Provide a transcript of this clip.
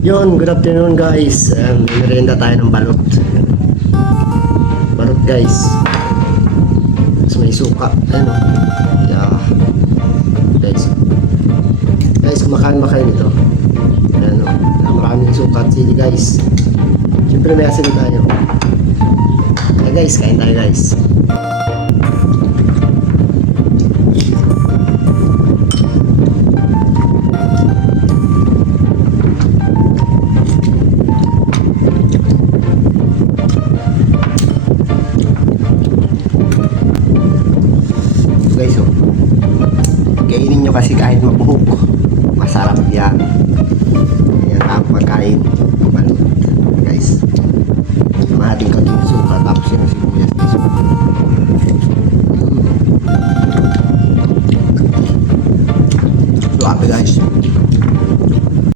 Yun, good afternoon guys. Merienda tayo ng balot. Balot guys. Tapos may suka. Ayan o. Yeah. Guys. Guys, kumakain ba kayo nito? Ayan o. Maraming suka at sili guys. Siyempre may asin tayo. Hey guys, kain tayo guys.